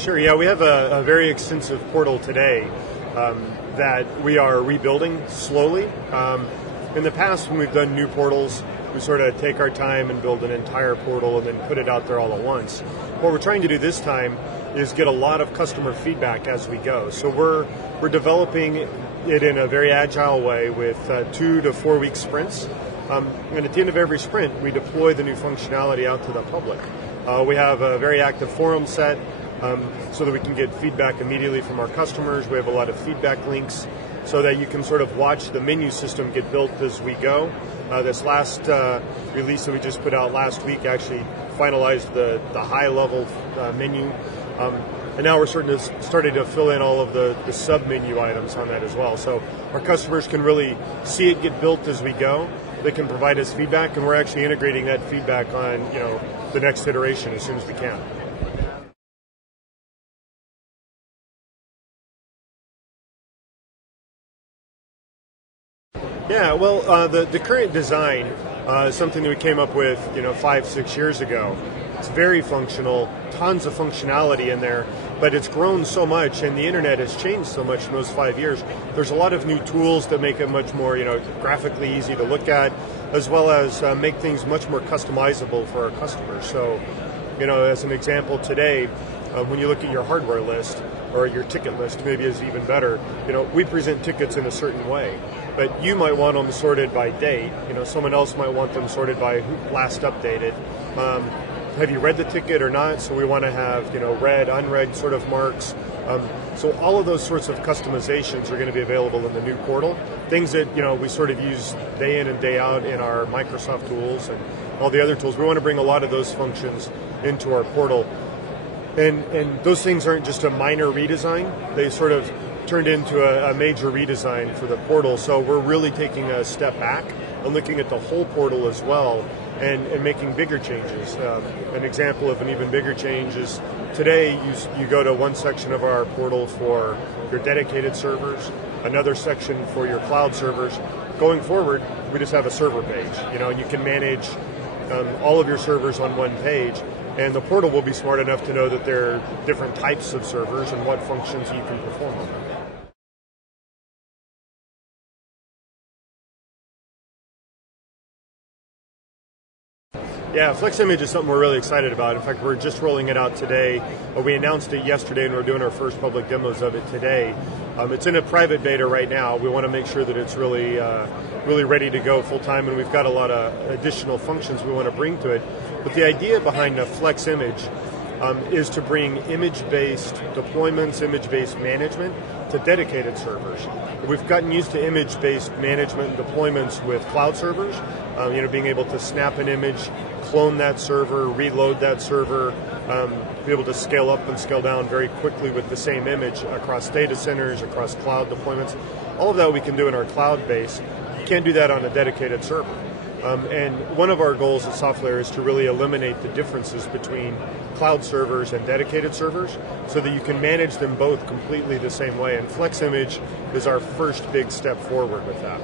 Sure. Yeah, we have a very extensive portal today that we are rebuilding slowly. In the past, when we've done new portals, we sort of take our time and build an entire portal and then put it out there all at once. What we're trying to do this time is get a lot of customer feedback as we go. So we're developing it in a very agile way with 2 to 4 week sprints. And at the end of every sprint, we deploy the new functionality out to the public. We have a very active forum set so that we can get feedback immediately from our customers. We have a lot of feedback links so that you can sort of watch the menu system get built as we go. This last release that we just put out last week actually finalized the high-level menu. And now we're starting to fill in all of the sub-menu items on that as well. So our customers can really see it get built as we go. They can provide us feedback, and we're actually integrating that feedback on the next iteration as soon as we can. Yeah, well, the current design is something that we came up with 5-6 years ago. It's very functional, tons of functionality in there, but it's grown so much and the internet has changed so much in those 5 years. There's a lot of new tools that make it much more graphically easy to look at, as well as make things much more customizable for our customers. So, as an example today, when you look at your hardware list or your ticket list, maybe is even better. We present tickets in a certain way, but you might want them sorted by date. Someone else might want them sorted by who last updated. Have you read the ticket or not? So we want to have read, unread sort of marks. So all of those sorts of customizations are going to be available in the new portal. Things that we sort of use day in and day out in our Microsoft tools and all the other tools. We want to bring a lot of those functions into our portal. And those things aren't just a minor redesign. They sort of turned into a major redesign for the portal. So we're really taking a step back and looking at the whole portal as well and making bigger changes. An example of an even bigger change is today you go to one section of our portal for your dedicated servers, another section for your cloud servers. Going forward, we just have a server page, and you can manage all of your servers on one page. And the portal will be smart enough to know that there are different types of servers and what functions you can perform on them. Yeah, FlexImage is something we're really excited about. In fact, we're just rolling it out today. We announced it yesterday, and we're doing our first public demos of it today. It's in a private beta right now. We want to make sure that it's really ready to go full time, and we've got a lot of additional functions we want to bring to it. But the idea behind the FlexImage is to bring image-based deployments, image-based management to dedicated servers. We've gotten used to image-based management and deployments with cloud servers, being able to snap an image, clone that server, reload that server, be able to scale up and scale down very quickly with the same image across data centers, across cloud deployments. All of that we can do in our cloud base. You can't do that on a dedicated server. And one of our goals at SOFTLAYER is to really eliminate the differences between cloud servers and dedicated servers so that you can manage them both completely the same way. And FlexImage is our first big step forward with that.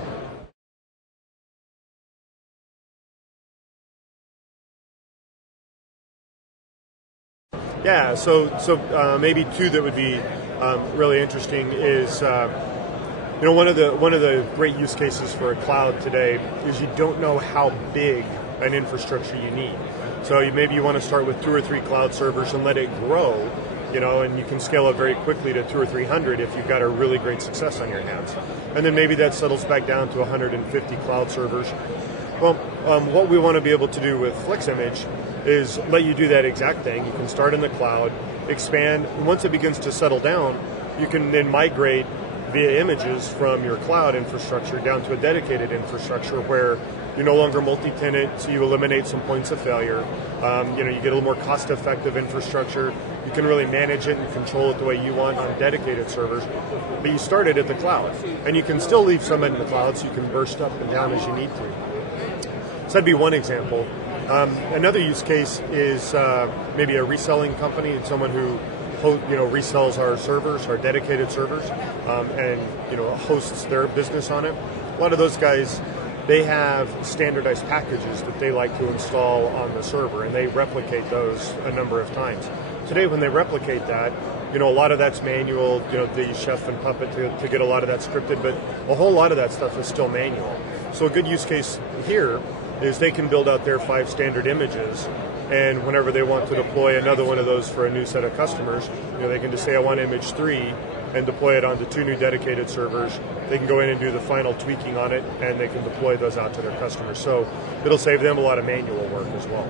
Yeah, so maybe two that would be really interesting is one of the great use cases for a cloud today is you don't know how big an infrastructure you need. So maybe you want to start with 2 or 3 cloud servers and let it grow, and you can scale it very quickly to 200 or 300 if you've got a really great success on your hands. And then maybe that settles back down to 150 cloud servers. Well, what we want to be able to do with FlexImage is let you do that exact thing. You can start in the cloud, expand. Once it begins to settle down, you can then migrate via images from your cloud infrastructure down to a dedicated infrastructure where you're no longer multi-tenant, so you eliminate some points of failure. You get a little more cost-effective infrastructure. You can really manage it and control it the way you want on dedicated servers. But you started at the cloud, and you can still leave some in the cloud, so you can burst up and down as you need to. So that'd be one example. Another use case is maybe a reselling company. It's someone who resells our servers, our dedicated servers, and hosts their business on it. A lot of those guys, they have standardized packages that they like to install on the server, and they replicate those a number of times. Today, when they replicate that, a lot of that's manual. The chef and puppet to get a lot of that scripted, but a whole lot of that stuff is still manual. So a good use case here is they can build out their 5 standard images, and whenever they want to deploy another one of those for a new set of customers, they can just say, I want image 3, and deploy it onto 2 new dedicated servers. They can go in and do the final tweaking on it, and they can deploy those out to their customers. So it'll save them a lot of manual work as well.